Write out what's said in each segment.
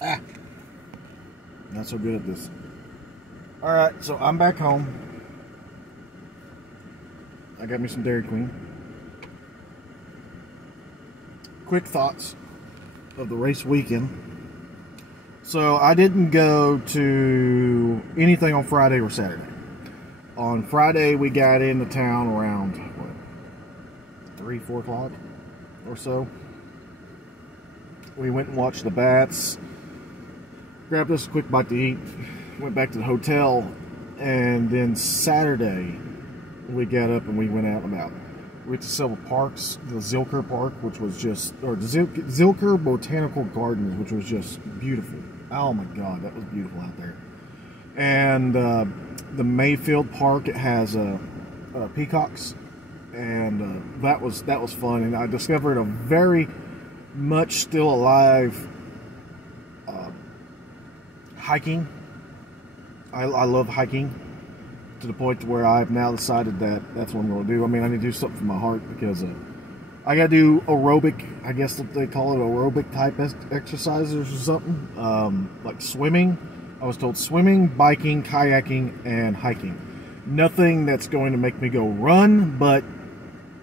Ah, not so good at this. Alright, so I'm back home. I got me some Dairy Queen. Quick thoughts of the race weekend. So I didn't go to anything on Friday or Saturday. On Friday we got into town around, what, 3, 4 o'clock or so. We went and watched the bats, grabbed us a quick bite to eat, went back to the hotel, and then Saturday we got up and we went out and about. We went to several parks, the Zilker Park, which was just, or the Zilker Botanical Gardens, which was just beautiful. Oh my God, that was beautiful out there. And the Mayfield Park, it has peacocks, and that was fun. And I discovered a very much still alive hiking. I love hiking to the point where I've now decided that that's what I'm going to do. I mean, I need to do something for my heart because I got to do aerobic, I guess they call it aerobic type exercises or something, like swimming. I was told swimming, biking, kayaking, and hiking. Nothing that's going to make me go run, but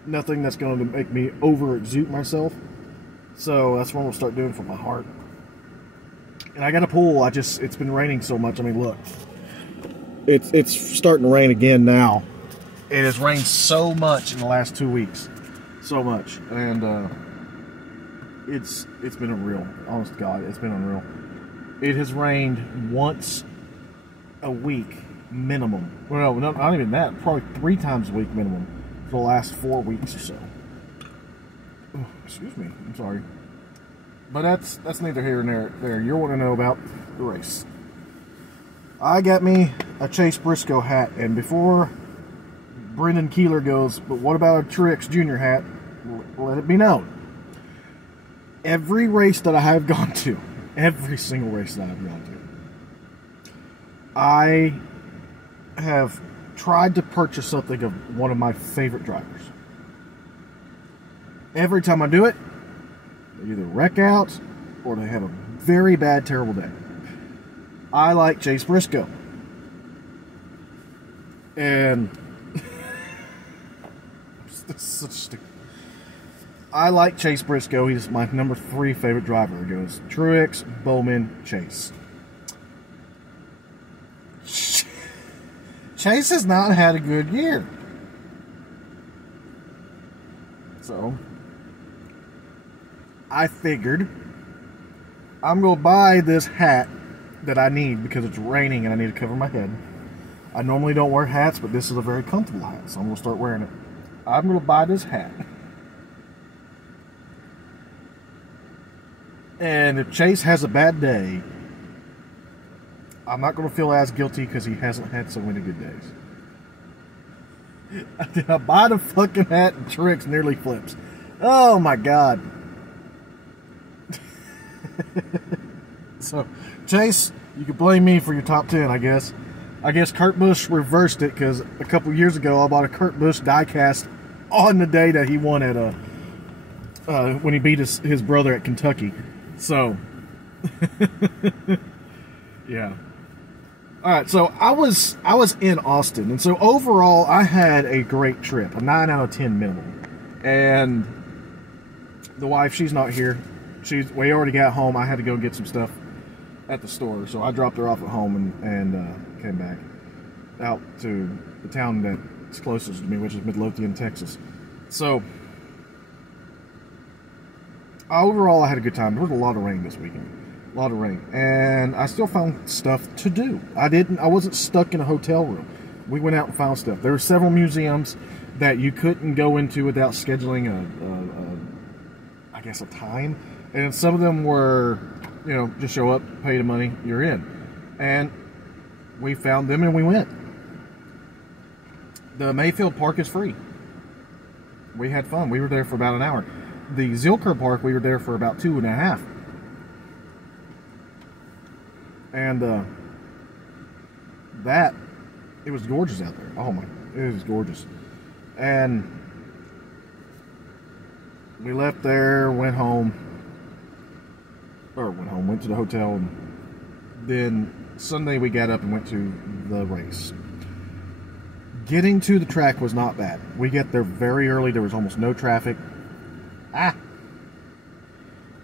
nothing that's going to make me over-exude myself. So that's what I'm going to start doing for my heart. And I got a pool. It's been raining so much. I mean, look. It's starting to rain again now. It has rained so much in the last 2 weeks. So much. And it's been unreal. Honest to God, it's been unreal. It has rained once a week minimum. Well, no, not even that. Probably 3 times a week minimum for the last 4 weeks or so. Oh, excuse me. I'm sorry. But that's neither here nor there. You want to know about the race. I got me a Chase Briscoe hat, and before Brendan Keeler goes, but what about a Truex Jr. hat? Let it be known. Every race that I have gone to, every single race that I've gone to, I have tried to purchase something of one of my favorite drivers. Every time I do it, they either wreck out or they have a very bad, terrible day. I like Chase Briscoe. And this is such stupid. I like Chase Briscoe. He's my number 3 favorite driver. It goes Truex, Bowman, Chase. Chase has not had a good year. So I figured I'm going to buy this hat that I need because it's raining and I need to cover my head. I normally don't wear hats, but this is a very comfortable hat, so I'm going to start wearing it. I'm going to buy this hat. And if Chase has a bad day, I'm not going to feel as guilty because he hasn't had so many good days. Did I buy the fucking hat and Truex nearly flips? Oh my God. So, Chase, you can blame me for your top 10, I guess. I guess Kurt Busch reversed it because a couple years ago I bought a Kurt Busch diecast on the day that he won at when he beat his brother at Kentucky. So, yeah. All right, so I was in Austin, and so overall I had a great trip, a 9 out of 10 minimum. And the wife, she's not here. We already got home. I had to go get some stuff at the store, so I dropped her off at home and came back out to the town that's closest to me, which is Midlothian, Texas. So overall, I had a good time. There was a lot of rain this weekend, a lot of rain, and I still found stuff to do. I wasn't stuck in a hotel room. We went out and found stuff. There were several museums that you couldn't go into without scheduling I guess a time, and some of them were, you know, just show up, pay the money, you're in. And we found them and we went. The Mayfield Park is free. We had fun. We were there for about an hour. The Zilker Park, we were there for about 2.5. And it was gorgeous out there. Oh my, it was gorgeous. And we left there, went home. or went home, went to the hotel, and then Sunday we got up and went to the race. Getting to the track was not bad. We get there very early. There was almost no traffic. There's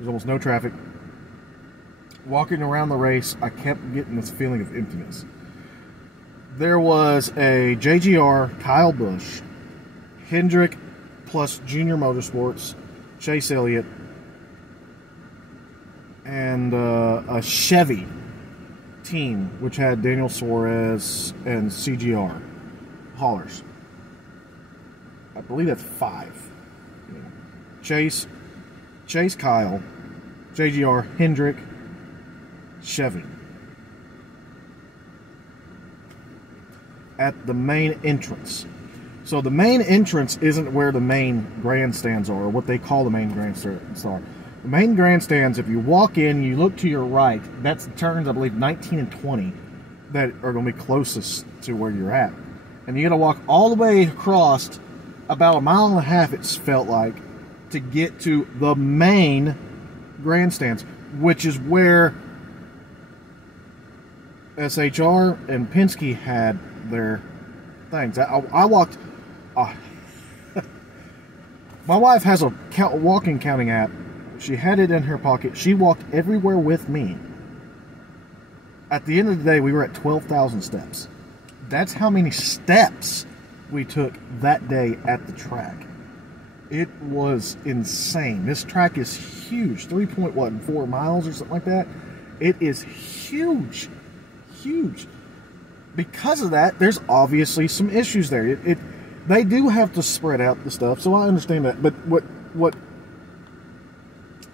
almost no traffic. Walking around the race, I kept getting this feeling of emptiness. There was a JGR, Kyle Busch, Hendrick plus Junior Motorsports, Chase Elliott, and a Chevy team, which had Daniel Suarez and CGR haulers. I believe that's 5. Chase, Kyle, JGR, Hendrick, Chevy. At the main entrance. So the main entrance isn't where the main grandstands are, or what they call the main grandstands are. The main grandstands, if you walk in, you look to your right, that's the turns, I believe, 19 and 20 that are going to be closest to where you're at. And you got to walk all the way across, about 1.5 miles, it's felt like, to get to the main grandstands, which is where SHR and Penske had their things. I walked. My wife has a walking counting app. She had it in her pocket. She walked everywhere with me. At the end of the day, we were at 12,000 steps. That's how many steps we took that day at the track. It was insane. This track is huge. 3.4 miles or something like that. It is huge. Huge. Because of that, there's obviously some issues there. They do have to spread out the stuff, so I understand that. But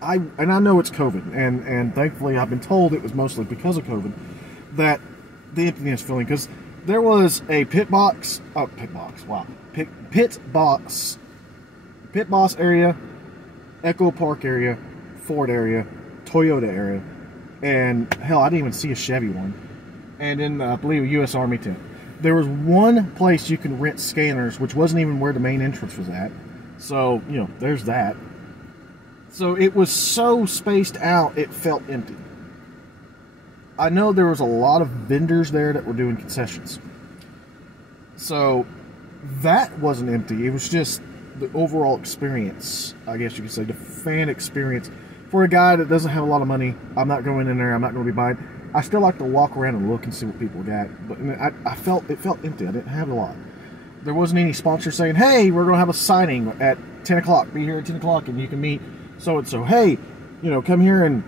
I know it's COVID, and thankfully I've been told it was mostly because of COVID that the emptiness feeling, because there was a pit boss area, Echo Park area, Ford area, Toyota area, and hell, I didn't even see a Chevy one. And in, I believe, a U.S. Army tent. There was one place you can rent scanners, which wasn't even where the main entrance was at. So, you know, there's that. So it was so spaced out, it felt empty. I know there was a lot of vendors there that were doing concessions. So that wasn't empty. It was just the overall experience, I guess you could say, the fan experience. For a guy that doesn't have a lot of money, I'm not going in there, I'm not going to be buying. I still like to walk around and look and see what people got. But it felt empty. I didn't have a lot. There wasn't any sponsor saying, hey, we're going to have a signing at 10 o'clock. Be here at 10 o'clock and you can meet so-and-so. Hey, you know, come here and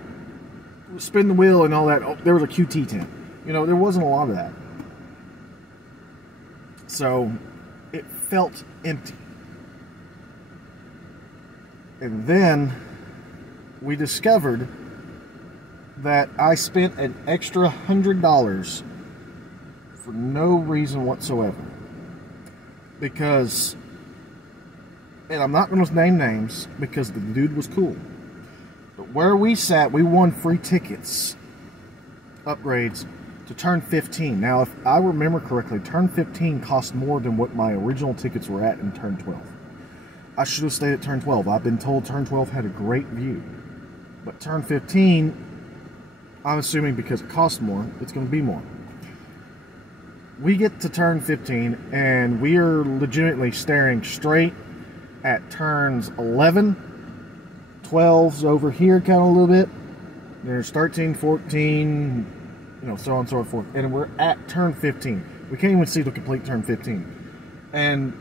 spin the wheel and all that. Oh, there was a QT tent. You know, there wasn't a lot of that. So it felt empty. And then we discovered that I spent an extra $100 for no reason whatsoever. Because, and I'm not going to name names because the dude was cool. But where we sat, we won free tickets, upgrades, to turn 15. Now, if I remember correctly, turn 15 cost more than what my original tickets were at in turn 12. I should have stayed at turn 12. I've been told turn 12 had a great view. But turn 15, I'm assuming because it costs more, it's going to be more. We get to turn 15, and we are legitimately staring straight at turns 11, 12's over here kind of a little bit. There's 13, 14, you know, so on and so forth. And we're at turn 15. We can't even see the complete turn 15. And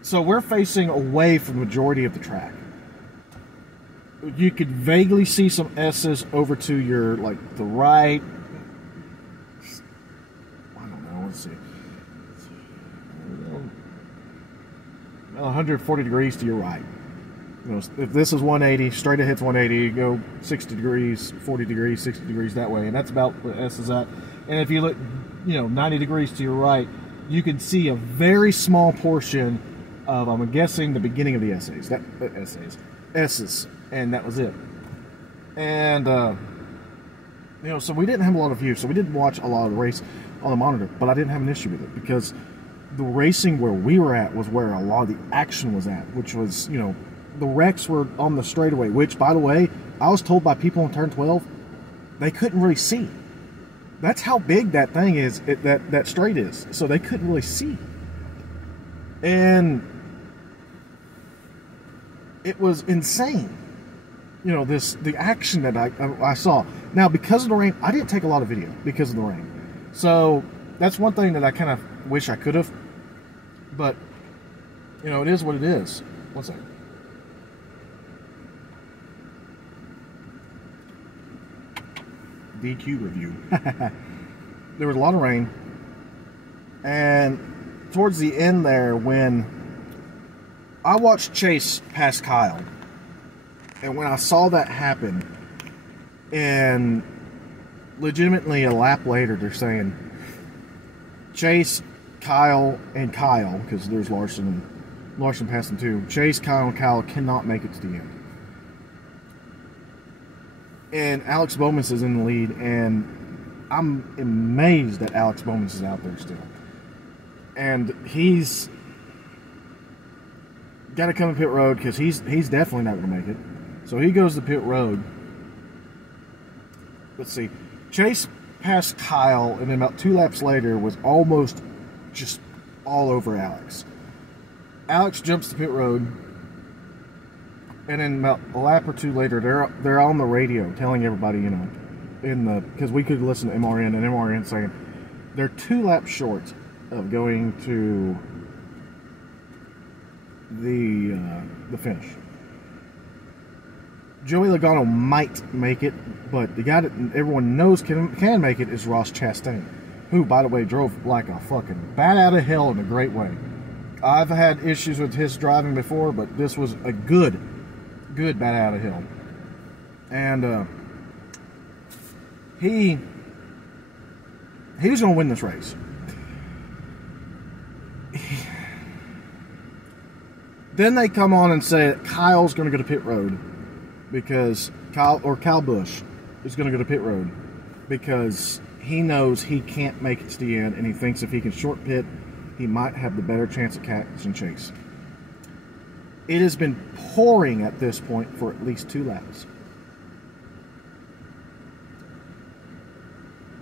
so we're facing away from the majority of the track. You could vaguely see some S's over to your, like, the right. I don't know, let's see. 140 degrees to your right. You know, if this is 180, straight ahead's 180, you go 60 degrees, 40 degrees, 60 degrees that way, and that's about where S is at. And if you look, you know, 90 degrees to your right, you can see a very small portion of, I'm guessing, the beginning of the S's. And that was it. And, you know, so we didn't have a lot of view, so we didn't watch a lot of the race on the monitor, but I didn't have an issue with it, because the racing where we were at was where a lot of the action was at, which was, you know, the wrecks were on the straightaway, which, by the way, I was told by people in turn 12, they couldn't really see. That's how big that thing is, that straight is. So they couldn't really see. And it was insane. You know, the action that I saw. Now, because of the rain, I didn't take a lot of video because of the rain. So that's one thing that I kind of wish I could have. But, you know, it is what it is. One second. DQ review. There was a lot of rain. And towards the end there, when I watched Chase pass Kyle, and when I saw that happen, and legitimately a lap later, they're saying Chase, Kyle, because there's Larson, and Larson passed them too. Chase, Kyle, and Kyle cannot make it to the end. And Alex Bowman is in the lead, and I'm amazed that Alex Bowman is out there still. And he's got to come to pit road because he's definitely not going to make it. So he goes to pit road. Let's see. Chase passed Kyle, and then about 2 laps later was almost just all over Alex. Alex jumps to pit road, and then about a lap or 2 later, they're on the radio telling everybody, you know, because we could listen to MRN, and MRN saying they're 2 laps short of going to the finish. Joey Logano might make it, but the guy that everyone knows can make it is Ross Chastain, who, by the way, drove like a fucking bat out of hell in a great way. I've had issues with his driving before, but this was a good bat out of hell. And he was going to win this race. Then they come on and say that Kyle's going to go to pit road because Kyle Busch is going to go to pit road because he knows he can't make it to the end, and he thinks if he can short pit, he might have the better chance of catching Chase. It has been pouring at this point for at least 2 laps.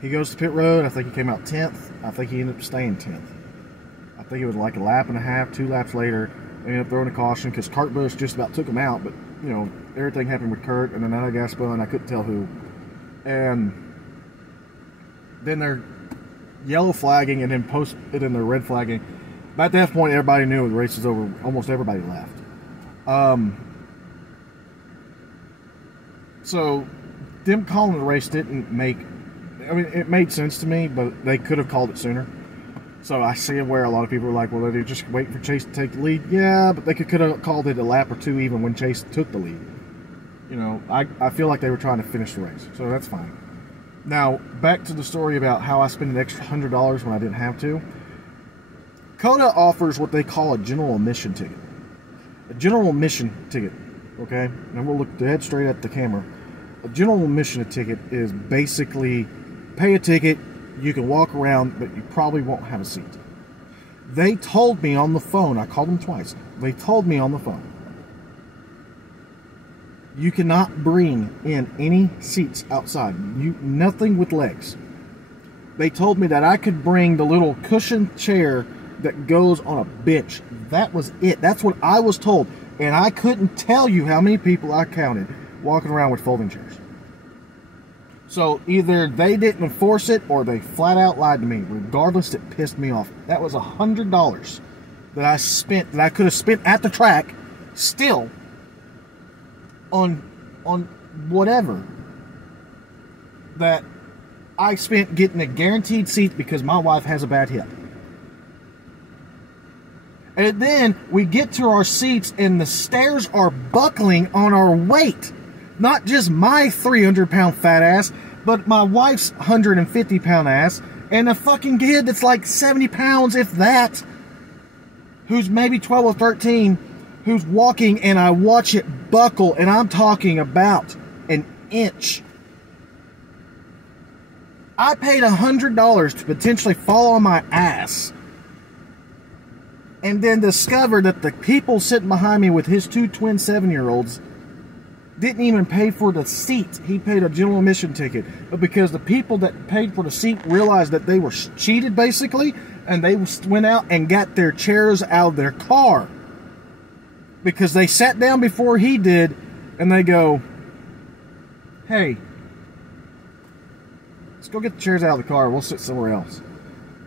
He goes to pit road. I think he came out 10th. I think he ended up staying 10th. I think it was like a lap and a half, 2 laps later. They ended up throwing a caution because Kurt Busch just about took him out, but, you know, everything happened with Kurt, and then another guy spun. I couldn't tell who. And then they're yellow flagging and then they're red flagging. But at that point, everybody knew the race was over. Almost everybody left. So them calling the race didn't make, I mean, it made sense to me, but they could have called it sooner. So I see where a lot of people are like, well, they're just waiting for Chase to take the lead. Yeah, but they could have called it a lap or 2 even when Chase took the lead. You know, I feel like they were trying to finish the race, so that's fine. Now, back to the story about how I spent an extra $100 when I didn't have to. COTA offers what they call a general admission ticket. A general admission ticket, okay? And we'll look dead straight at the camera. A general admission ticket is basically pay a ticket, you can walk around, but you probably won't have a seat. They told me on the phone, I called them twice, they told me on the phone, you cannot bring in any seats outside. Nothing with legs. They told me that I could bring the little cushion chair that goes on a bench. That was it. That's what I was told. And I couldn't tell you how many people I counted walking around with folding chairs. So either they didn't enforce it or they flat out lied to me. Regardless, it pissed me off. That was $100 that I spent, that I could have spent at the track still on whatever that I spent getting a guaranteed seat because my wife has a bad hip. And then we get to our seats and the stairs are buckling on our weight. Not just my 300-pound fat ass, but my wife's 150-pound ass, and a fucking kid that's like 70 pounds, if that, who's maybe 12 or 13, who's walking, and I watch it buckle, and I'm talking about an inch. I paid $100 to potentially fall on my ass, and then discover that the people sitting behind me with his 2 twin 7-year-olds didn't even pay for the seat. He paid a general admission ticket. But because the people that paid for the seat realized that they were cheated, basically, and they went out and got their chairs out of their car. Because they sat down before he did, and they go, hey, let's go get the chairs out of the car. We'll sit somewhere else.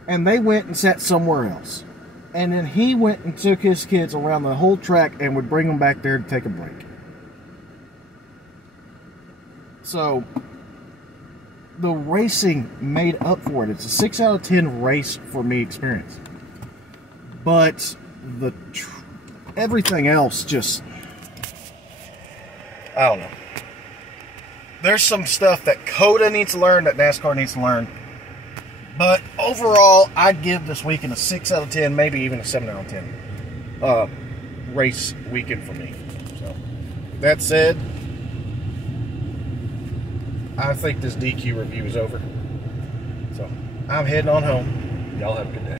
And they went and sat somewhere else. And then he went and took his kids around the whole track and would bring them back there to take a break. So, the racing made up for it. It's a 6 out of 10 race for me experience. But everything else just, I don't know. There's some stuff that COTA needs to learn, that NASCAR needs to learn. But overall, I'd give this weekend a 6 out of 10, maybe even a 7 out of 10 race weekend for me. So, that said, I think this DQ review is over. So, I'm heading on home. Y'all have a good day.